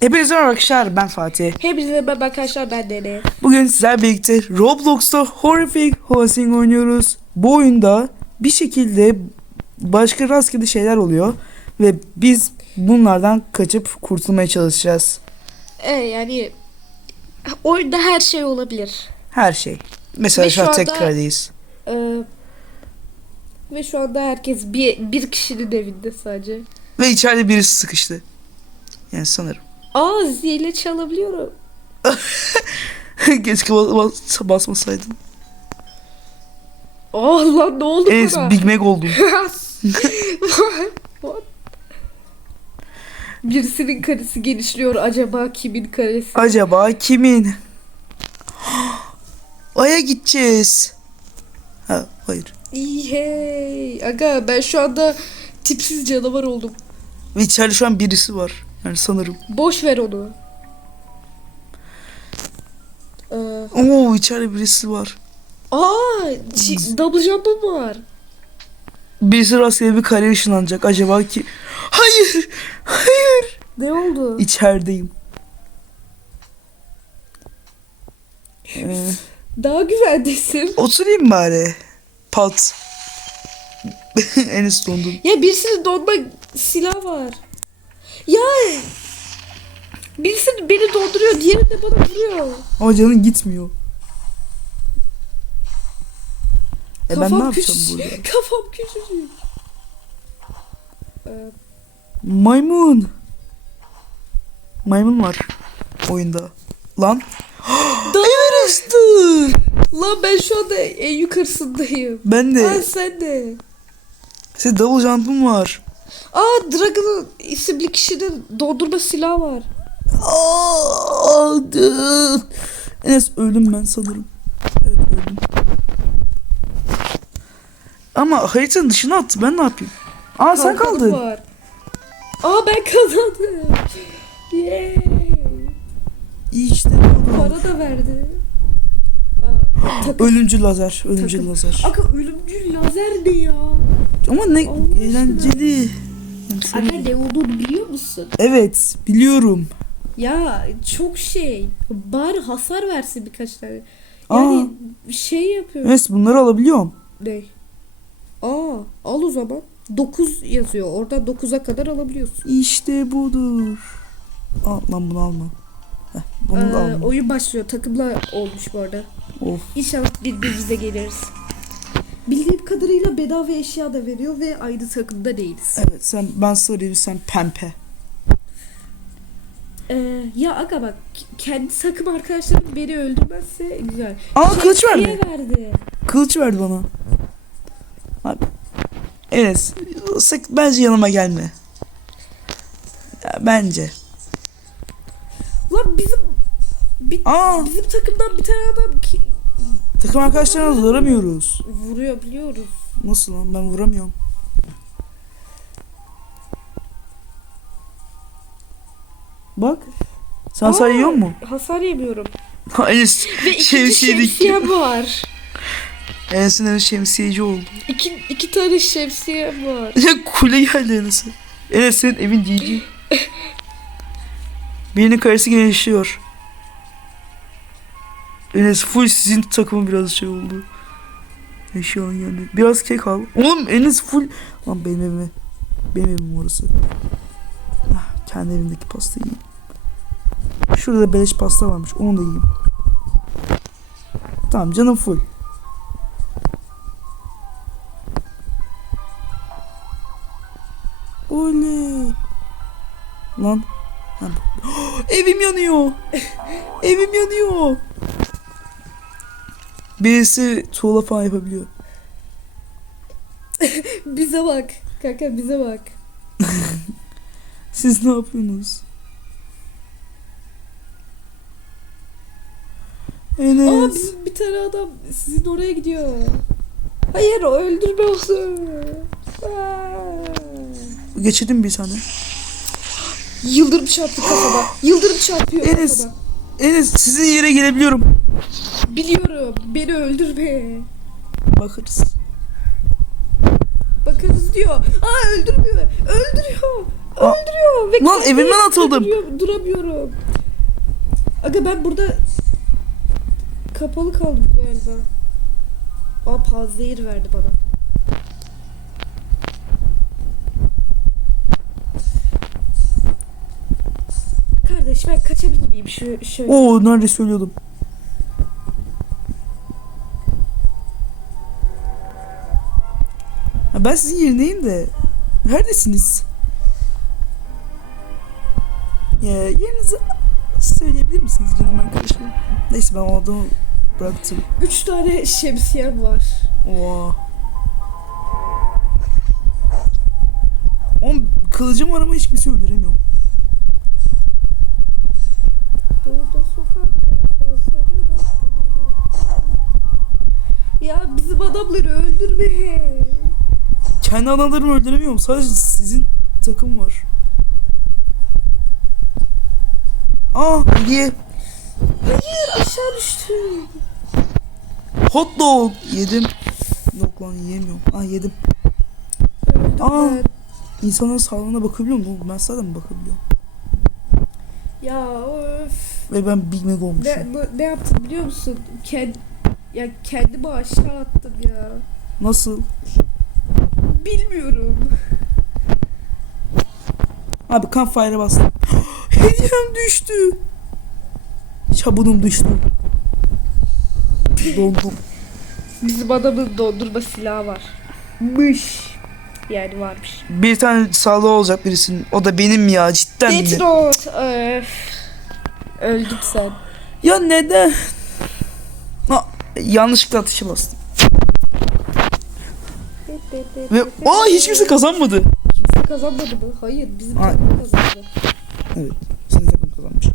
Hepinize merhaba arkadaşlar ben Fatih. Hepinize merhaba arkadaşlar ben Dene. Bugün sizlerle birlikte Roblox'ta Horrific Housing oynuyoruz. Bu oyunda bir şekilde başka rastgele şeyler oluyor. Ve biz bunlardan kaçıp kurtulmaya çalışacağız. Ee, yani oyunda her şey olabilir. Her şey. Mesela Ve şu an şu tek anda- karedeyiz. Ee, ve şu anda herkes bir, bir kişinin evinde sadece. Ve içeride birisi sıkıştı. Yani sanırım. Aa zile çalabiliyorum. Keşke bas- bas- basmasaydım. Aa lan ne oldu Enes bana? Big Mac oldum. What? Birisinin karesi genişliyor acaba kimin karesi? Acaba kimin? Ay'a gideceğiz. Ha, hayır. Yey. Aga ben şu anda tipsiz canavar oldum. Ve içeride şu an birisi var. Yani sanırım. Boş ver onu. Ee, Oo içeride birisi var. aa, double jump'ım var. Birisi rastgele bir kareye ışınlanacak. Acaba ki... Hayır! Hayır! Ne oldu? İçerideyim. Ee, Daha güvendesin. oturayım bari. Pat. Enes dondum. Ya birisinin donma silah var. Ya birisi beni donduruyor, diğeri de bana vuruyor. Ama canın gitmiyor. E ben Kafam ne yapacağım küçücük. burada? Kafam küçücük. Ee, Maymun. Maymun var oyunda. Lan. Everest'ı. lan ben şu anda en yukarısındayım. Ben de. Aa sen de. Size double jump'ım var. Aa Dragon'ın isimli kişinin dondurma silahı var. Aldım. Enes öldüm ben sanırım. Evet öldüm. Ama haritanın dışına attı. Ben ne yapayım? Aa sen Kalkanım kaldın. Var. Aa ben kazandım. Yay. İyi işte. Para da verdi. Aa, takım. Ölümcül lazer. Ölümcül Takım. lazer. Aga ölümcül lazer ne ya? Ama ne Allah aşkına. eğlenceli. Aga ne olduğunu biliyor musun? Evet biliyorum. Ya çok şey. Bari hasar versin birkaç tane. Yani şey yapıyor. Enes bunları alabiliyorum. Ne? Aa al o zaman. 9 yazıyor. Oradan 9'a kadar alabiliyorsun. İşte budur. Al lan bunu alma. Heh, bunu da Ee, alma. oyun başlıyor. Takımla olmuş bu arada. Of. İnşallah birbirimize geliriz. Bildiğim kadarıyla bedava eşya da veriyor ve aynı takımda değiliz. Evet sen ben sarıyım sen pempe. Ee, ya aga bak kendi takım arkadaşlarım beni öldürmezse güzel. Aa kılıç Şemsiye verdi. verdi. Kılıç verdi bana. Abi. Enes sak bence yanıma gelme. Ya, bence. Lan bizim bi- Aa bizim takımdan bir tane adam ki, takım arkadaşlarına vuramıyoruz. vuruyor biliyoruz. Nasıl lan ben vuramıyorum. Bak. Sen hasar yiyor mu? Hasar yemiyorum. Enes Ve ikinci şemsiyelik. şemsiyem var. Enes'in Enes şemsiyeci oldu. İki, iki tane şemsiyem var. Ya kule geldi Enes'e. Enes senin evin GG. Birinin karesi genişliyor. Enes full sizin takımı biraz şey oldu. E şu an yani. Biraz kek al. Oğlum Enes full. Lan benim evime. Benim evim orası. Ah, kendi evimdeki pastayı yiyeyim. Şurada da beleş pasta varmış. Onu da yiyeyim. Tamam canım full. Oley. Lan. Bu- Evim yanıyor. Evim yanıyor. Birisi tuğla falan yapabiliyor. Bize bak. Kanka bize bak. Siz ne yapıyorsunuz? Aa Enes. bizim bir tane adam sizin oraya gidiyor. Hayır öldürme olsun. Aa. Geçirdim bir tane. Yıldırım çarptı kafama. Yıldırım çarpıyor Enes. kafama. Enes sizin yere gelebiliyorum. Biliyorum. Beni öldürme. Bakarız. Bakarız diyor. Aa öldürmüyor. Öldürüyor. Aa, Öldürüyor. Ve Lan evimden atıldım. duramıyorum. Aga ben burada kapalı kaldım galiba. Aa panzehir verdi bana. Kardeş ben kaçabilir miyim şu şöyle? Oo nerede söylüyordum. Ben sizin yerindeyim de. Neredesiniz? Ya, yerinizi söyleyebilir misiniz canım arkadaşım? Neyse ben o adamı bıraktım. Üç tane şemsiyem var. Oha. Oğlum kılıcım var ama hiç kimse öldüremiyorum. Burada fazla Ya bizim adamları öldürme. Kendi adamlarımı öldüremiyorum. Sadece sizin takım var. Aa hediye. Aşağı düştüm. Hot dog yedim. Yok lan yiyemiyorum. Aa yedim. Öldüm Aa. ben. İnsanların sağlığına bakabiliyor muyum? Ben zaten bakabiliyorum. Ya öf. Ve ben Big Mac olmuşum. Ne, ne yaptım biliyor musun? Kend, ya kendimi aşağı attım ya. Nasıl? Bilmiyorum. Abi campfire'a bastım. Hediyem düştü. Çabunum düştü. Dondum. Bizim adamın dondurma silahı var. Mış. Yani varmış. Bir tane sağlığı olacak birisinin. O da benim ya cidden mi? Death Note. Öf. Öldün sen. Ya neden? Aa, yanlışlıkla ateşe bastım. Ve aa hiç kimse kazanmadı. Kimse kazanmadı mı? Hayır bizim Ay. takım kazandı. Evet. Senin takım kazanmış.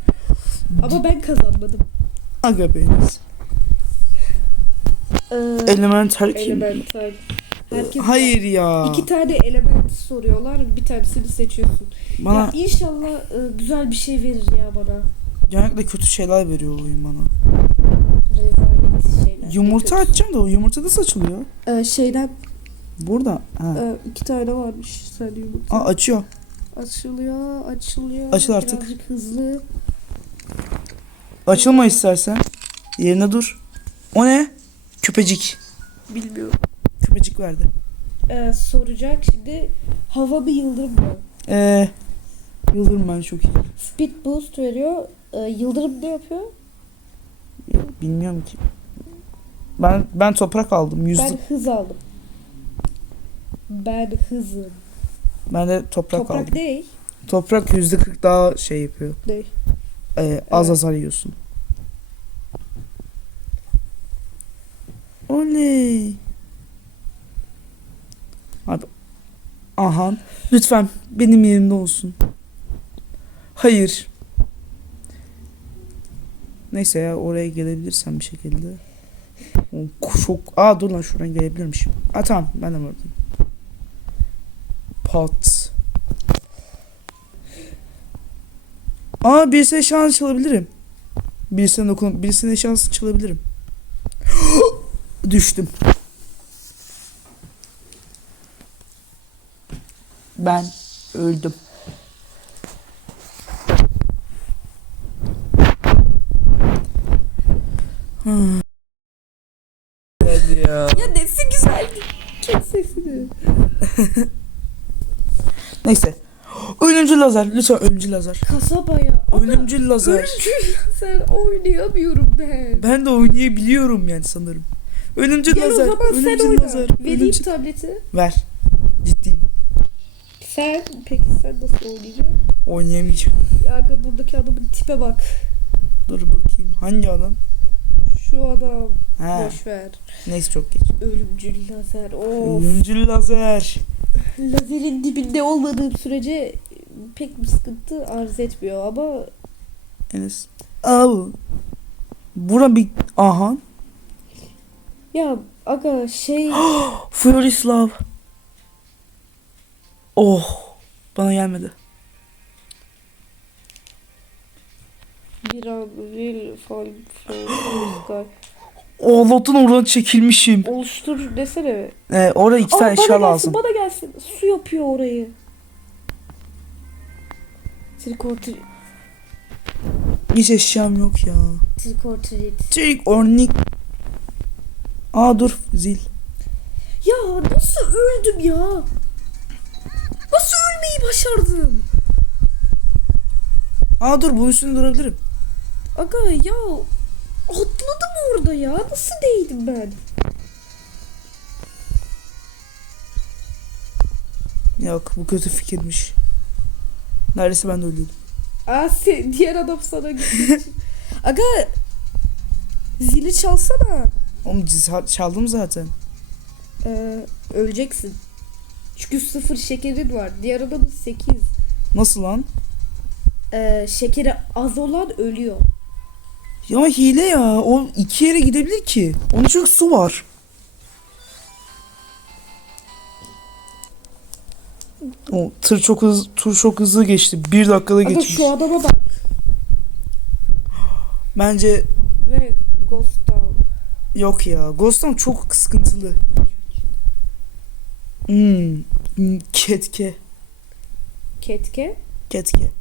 Ama ben kazanmadım. Aga beğeniz. Ee, Elemental kim? elemental. Herkes Hayır ya. İki tane element soruyorlar. Bir tanesini seçiyorsun. Bana Ya inşallah e, güzel bir şey verir ya bana. genellikle kötü şeyler veriyor oyun bana. Rezalet şeyler. Yumurta açacağım da o yumurta nasıl açılıyor? Ee, şeyden Burada. Ha. e, iki tane varmış sen yumurta. Aa açıyor. Açılıyor, açılıyor. Açıl artık. Birazcık hızlı. Açılma istersen. Yerine dur. O ne? Köpecik. Bilmiyorum. Köpecik verdi. Ee, soracak şimdi hava mı yıldırım mı? Ee, Yıldırım ben çok iyi. Speed boost veriyor. Ee, yıldırım ne yapıyor? Ya, Bilmiyorum ki. Ben ben toprak aldım. Ben Ben, hız aldım. Ben hızım. de toprak, Toprak aldım. ne? Toprak yüzde kırk daha şey yapıyor. Ne? Ee, az Evet. azar yiyorsun. Oley. Abi. Aha. Lütfen benim yerimde olsun. Hayır. Neyse ya oraya gelebilirsem bir şekilde. Çok... Aa dur lan şuradan gelebilirmişim. Aa tamam ben de vardım. Pot. Aa birisine şans çalabilirim. Birisine dokun, birisine şans çalabilirim. Düştüm. Ben öldüm. Hadi ya. Ya nesi güzeldi. Kes sesini. Neyse. Ölümcül lazer. Lütfen ölümcül lazer. Kasabaya. Ama Ölümcül lazer. Ölümcül sen oynayamıyorum ben. Ben de oynayabiliyorum yani sanırım. Ölümcül Gel lazer. o zaman sen ölümcül oyna. lazer. Vereyim ölümcül- tableti. Ver. Ciddiyim. Sen peki sen nasıl oynayacaksın? Oynayamayacağım. Ya aga buradaki adamın tipe bak. Dur bakayım. Hangi adam? Şu adam. Ha. Boş ver. Neyse çok geç. Ölümcül lazer. Of. Ölümcül lazer. Lazerin dibinde olmadığım sürece pek bir sıkıntı arz etmiyor ama Enes. Aa bu. Bura bir... Aha. ya aga şey Florislav. Oh. Bana gelmedi. Will fall from the sky. Allah'tan oradan çekilmişim. Oluştur desene. Ee, orada iki Aa, tane eşya gelsin, lazım. Bana gelsin. Su yapıyor orayı. Trick or treat. Hiç eşyam yok ya. Trick or treat. Trick or nick. Aa dur zil. Ya nasıl öldüm ya? Nasıl ölmeyi başardım? Aa dur bunun üstünde durabilirim. Aga ya atladım orada ya. Nasıl değdim ben? Yok bu kötü fikirmiş. Neredeyse ben de ölüyordum. Aa sen, diğer adam sana için. Aga zili çalsana. Oğlum çaldım zaten. Ee, öleceksin. Çünkü sıfır şekerin var. Diğer adamın 8. Nasıl lan? Ee, şekeri az olan ölüyor. Ya hile ya. O iki yere gidebilir ki. Onun çünkü su var. O tır çok hızlı, tur çok hızlı geçti. Bir dakikada Aga geçmiş. şu adama bak. Bence Ve Ghost Town. yok ya. Ghost'tan çok sıkıntılı. Hmm. hmm, Ketke. Ketke. Ketke.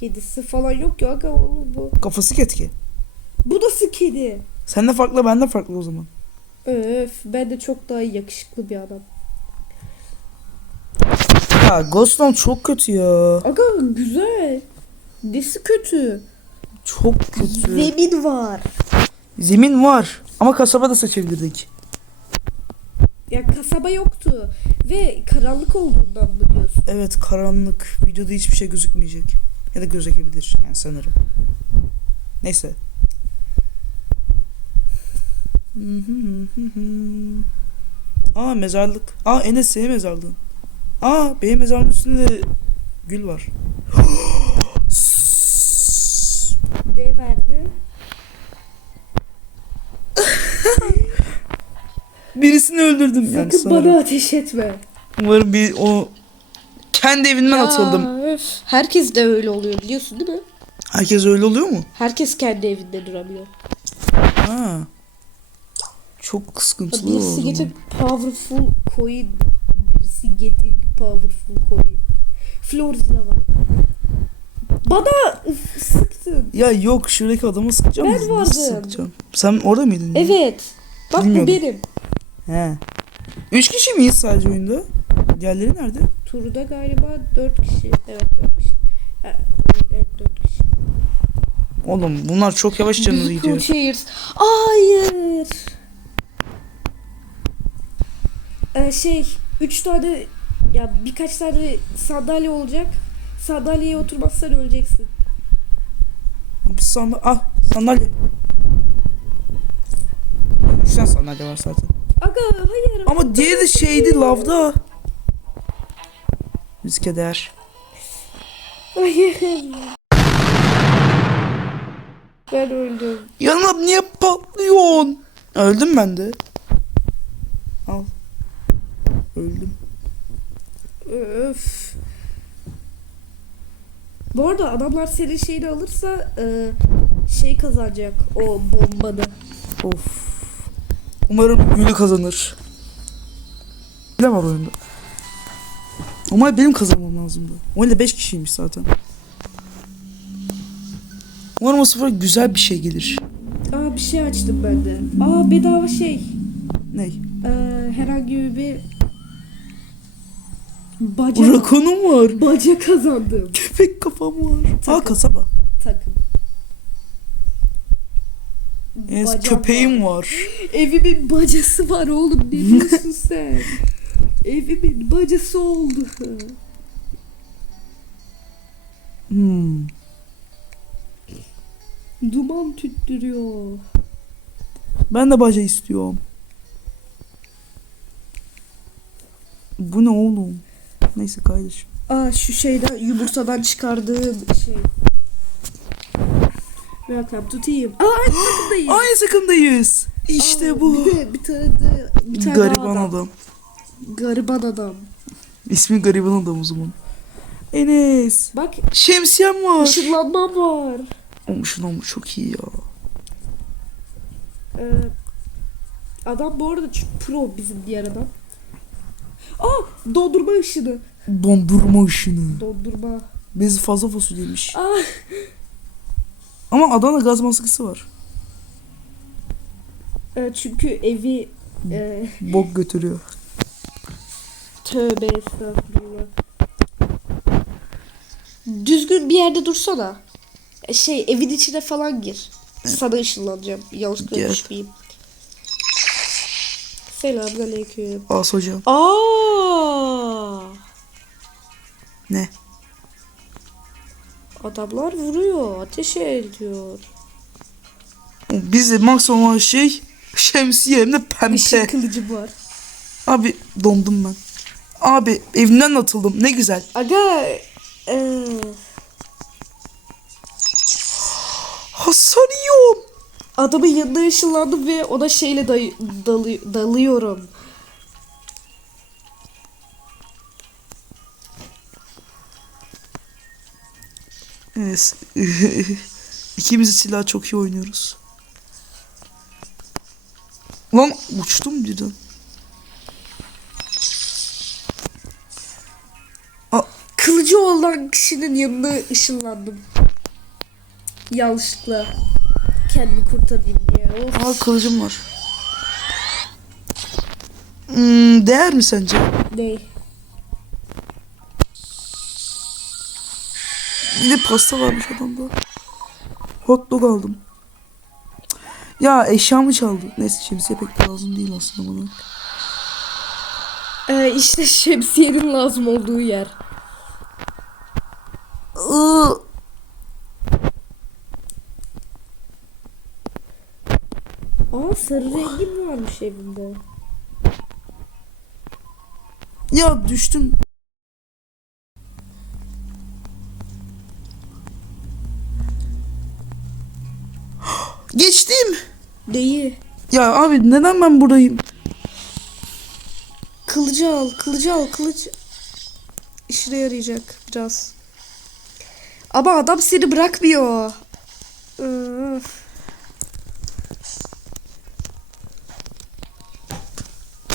Kedisi falan yok ya aga oğlum bu. Kafası ketke. Bu nasıl kedi? Sen de farklı ben de farklı o zaman. Öf ben de çok daha yakışıklı bir adam. Ya Ghost'tan çok kötü ya. Aga güzel. Nesi kötü? Çok kötü. Zemin var. Zemin var. Ama kasaba da seçebilirdik. Ya kasaba yoktu. Ve karanlık olduğundan mı diyorsun? Evet karanlık. Videoda hiçbir şey gözükmeyecek. Ya da gözükebilir yani sanırım. Neyse. Aa mezarlık. Aa Enes senin mezarlığın. Aa benim mezarlığın üstünde de gül var. Ne verdi? Birisini öldürdüm yani Sakın sanırım. bana ateş etme. Umarım bir o kendi evinden atıldım. Herkes de öyle oluyor biliyorsun değil mi? Herkes öyle oluyor mu? Herkes kendi evinde duramıyor. Ha. Çok sıkıntılı o Birisi getir powerful coin. Birisi getting powerful coin. Florizla var. Bana sıktın. Ya yok şuradaki adamı sıkacağım. Ben vardım. sıkacağım? Sen orada mıydın? ya? Evet. Bak Bilmiyordum. bu benim. He. Üç kişi miyiz sadece oyunda? Diğerleri nerede? Turda galiba 4 kişi. Evet 4 kişi. Evet, evet 4 kişi. Oğlum bunlar çok yavaş canını gidiyor. chairs. Hayır. Ee, şey 3 tane ya birkaç tane sandalye olacak. Sandalyeye oturmazsan öleceksin. Bir sandalye. Ah sandalye. Üç tane sandalye var zaten. Aga hayır. Ama diğeri de şeydi lavda. Değer. Hayır. Ben öldüm. Yanım niye patlıyorsun? Öldüm ben de. Al. Öldüm. Öf. Bu arada adamlar senin şeyini alırsa e, şey kazanacak o bombanı. Of. Umarım Gülü kazanır. Ne var oyunda? Ama benim kazanmam lazımdı. Oyunda 5 kişiymiş zaten. Umarım o sefer güzel bir şey gelir. Aa bir şey açtım ben de. Aa bedava şey. Ney? Ee, herhangi bir baca, Rakonum var. baca kazandım. Köpek kafam var. Aa Takım. kasaba. Takım. Yes, köpeğim var. Evimin bacası var oğlum ne diyorsun sen? Evimin bacası oldu. Hmm. Duman tüttürüyor. Ben de baca istiyorum. Bu ne oğlum? Neyse kardeşim. Aa şu şeyden yumurtadan çıkardığım şey. To team. Aa aynı takımdayız. Aynı sakındayız. İşte Aa, bu. Bir de bir tane de bir tane Gariban adam. Gariban adam. İsmi gariban adam o zaman. Enes. Bak Şemsiyem var. ışınlanmam var. Şundan bu çok iyi ya. Ee, adam bu arada ç- pro bizim diğer adam. Aa dondurma ışını. Dondurma ışını. Dondurma. Biz fazla fasulyeymiş. Ama Adana gaz maskesi var. e, çünkü evi e, Bok götürüyor. Tövbe estağfurullah. Düzgün bir yerde dursana. E, Şey evin içine falan gir. Sana ışınlanacağım. Gel. konuşmayayım. Selamünaleyküm. As hocam. Aa! Ne? Adamlar vuruyor, ateş ediyor. Bizde maksimum olan şey şemsiye hem de pembe. Işık kılıcı var. Abi dondum ben. Abi evimden atıldım. Ne güzel. Aga e, Hasar yiyorum. adamın yanına ışınlandım ve ona şeyle day- dalı- dalıyorum. Evet. İkimiz de silah çok iyi oynuyoruz. Lan uçtum birden. Kılıcı olan kişinin yanına ışınlandım. Yanlışlıkla. Kendimi kurtarayım diye. Of. Aa kılıcım var. Hmm, değer mi sence? Ne? Bir de pasta varmış adamda. Hot dog aldım. Ya eşyamı çaldı. Neyse şemsiye pek de lazım değil aslında bana. Ee, işte şemsiyenin lazım olduğu yer. Iı, Aa sarı rengim varmış evimde. Ya düştüm. Geçtim. Neyi? Ya abi neden ben buradayım? Kılıcı al, kılıcı al, kılıç. İşine yarayacak biraz. Ama adam seni bırakmıyor. Öf.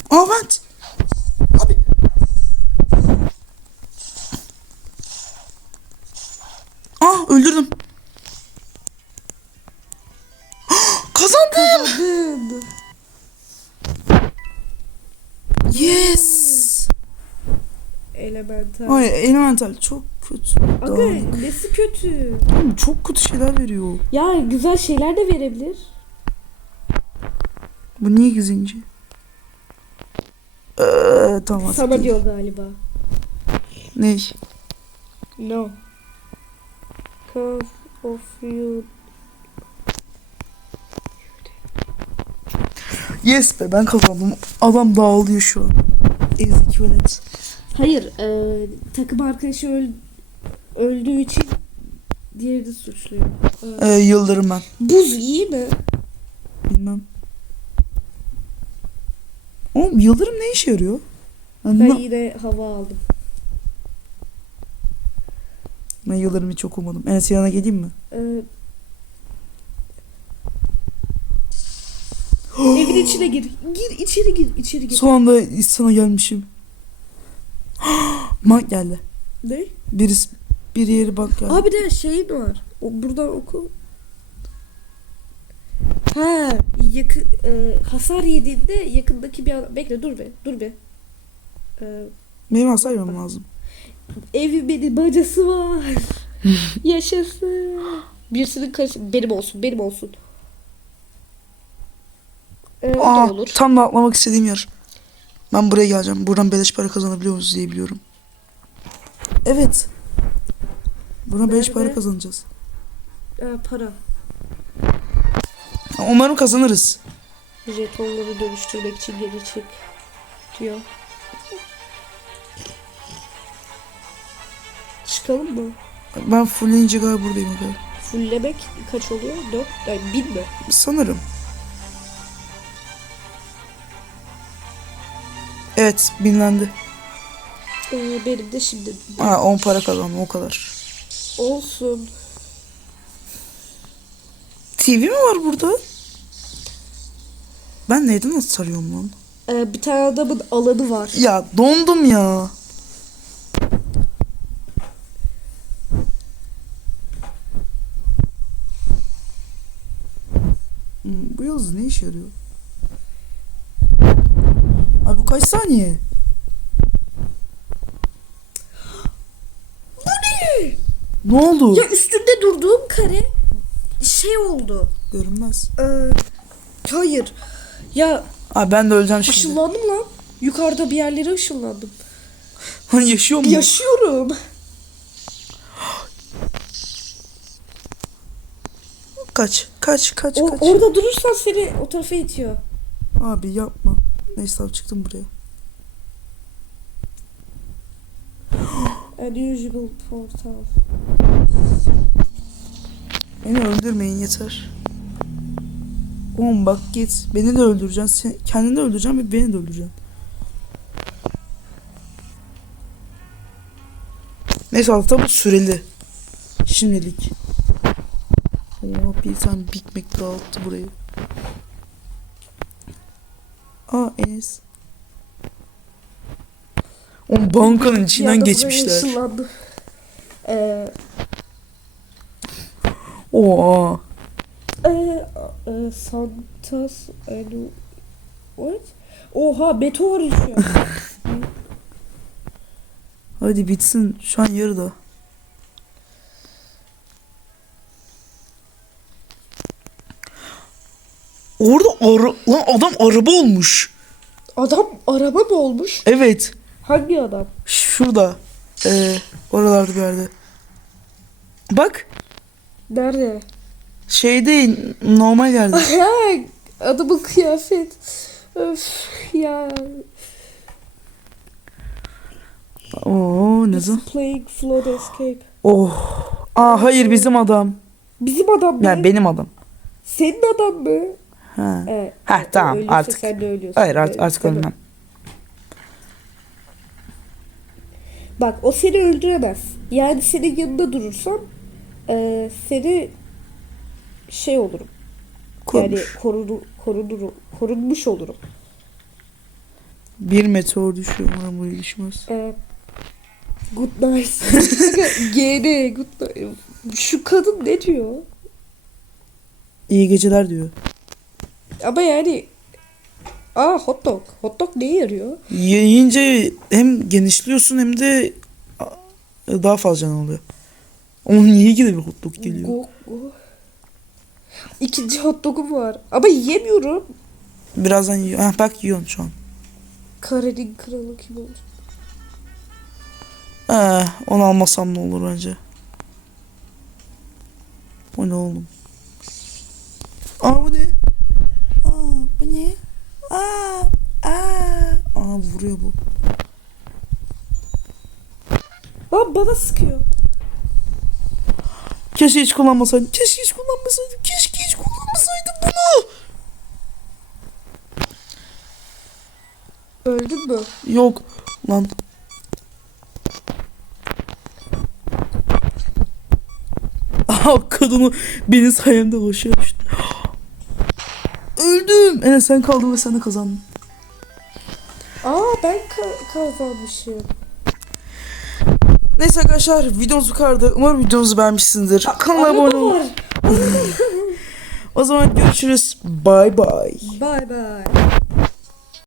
Aa vent. Abi. Ah öldürdüm. Kazandım. Kazandın. Yes. Elemental. Ay elemental çok kötü. Aga Dağınık. nesi kötü? Oğlum Çok kötü şeyler veriyor. Ya güzel şeyler de verebilir. Bu niye gizlinci? Ee, tamam. artık Sana değil. diyor galiba. Ne? No. Cause of you. Yes be ben kazandım. Adam dağılıyor şu an. Ezik velet. Hayır, e, takım arkadaşı öl, öldüğü için diğeri suçluyor. E, Ee, yıldırım ben. buz iyi mi? Bilmem. Oğlum yıldırım ne işe yarıyor? Ben, na- yine hava aldım. ben yıldırımı hiç okumadım. Enes yanına geleyim mi? E, evin içine gir. Gir içeri gir, içeri gir. Son anda sana gelmişim. Mak geldi. ne? Birisi bir yeri bak geldi. Abi de şeyin var. O buradan oku. Ha, yakın e, hasar yediğinde yakındaki bir adam. Bekle dur be, dur be. E, Benim hasar yemem lazım. Evimin bacası var. Yaşasın. Birisinin karısı benim olsun, benim olsun. Ee, Aa, olur. tam da atlamak istediğim yer. Ben buraya geleceğim. Buradan beleş para kazanabiliyor muyuz diye biliyorum. Evet. Beleş Nerede? para kazanacağız. Ee, para. Umarım kazanırız. Jetonları dönüştürmek için geri çek diyor. Çıkalım mı? Ben fullenince galiba buradayım. Aga. Fulllemek kaç oluyor? 4, yani 1000 mi? Sanırım. Evet binlendi. Ee, benim de şimdi Ha 10 para kazandım o kadar. Olsun. TV mi var burada? Ben neyden nasıl sarıyorum lan? Ee, bir tane adamın alanı var. Ya dondum ya. Hmm, bu yaz ne işe yarıyor? Abi bu kaç saniye? Ne oldu? Ya üstünde durduğum kare şey oldu. Görünmez. Ee, hayır. Ya Abi ben de öleceğim şimdi. ışınlandım lan. Yukarıda bir yerlere ışınlandım. Lan yaşıyor mu? Yaşıyorum. kaç, kaç, kaç, O, kaç. orada durursan seni o tarafa itiyor. Abi yapma. Neyse abi çıktım buraya. Unusual portal. Beni öldürmeyin yeter. Oğlum bak git. Beni de öldüreceksin. Sen, kendini de öldüreceksin ve beni de öldüreceksin. Neyse hatta bu süreli. Şimdilik. Allah bir tane Big Mac dağıttı burayı. Aa Enes. Oğlum bankanın içinden geçmişler. Ee, Oha. e, e, Santas Anu What? Oha meteor düşüyor. Hadi bitsin. Şu an yarıda. Orada ara lan adam araba olmuş. adam araba mı olmuş? Evet. Hangi adam? Şurada. Ee, oralarda bir yerde. Bak. Nerede? Şey değil. Normal yerde. Ha, adamın kıyafet. Öf ya. Oo ne zaman? Playing flood escape. Oh. Aa hayır bizim adam. Bizim adam mı? Yani benim adam. Senin adam mı? Ha. Evet. Heh, tamam, Ölürse artık. Sen de ölüyorsun. Hayır artık, Evet, artık tamam. ölmem. Bak o seni öldüremez. Yani senin yanında durursam e, seni şey olurum. Yani Korumuş. korunu, korunur, korunmuş olurum. Bir meteor düşüyor. Umarım buraya düşmez. E, good night. GN good night. Şu kadın ne diyor? İyi geceler diyor. Ama yani Aa hot dog. Hot dog neye yarıyor? Yiyince hem genişliyorsun hem de daha fazla can oluyor. Onun iyi ki de bir hot dog geliyor. Go, go. İkinci hot dogum var. Ama yiyemiyorum. Birazdan yiyor. Ha, bak yiyorsun şu an. Karenin kralı kim olacak? Ee, onu almasam ne olur bence. O ne oğlum? Aa bu ne? Aa bu ne? Aa, aa. Aa vuruyor bu. Lan bana sıkıyor. Keşke hiç kullanmasaydım. Keşke hiç kullanmasaydım. Keşke hiç kullanmasaydım bunu. Öldün mü? Yok lan. Aha kadını benim sayemde boşaya düştü. Öldüm. Enes sen kaldın ve sen de kazandın. Aa ben ka- kazanmışım. Neyse arkadaşlar videomuz bu kadardı. Umarım videomuzu beğenmişsinizdir. Kanala abone olun. O zaman görüşürüz. Bye bye. Bye bye.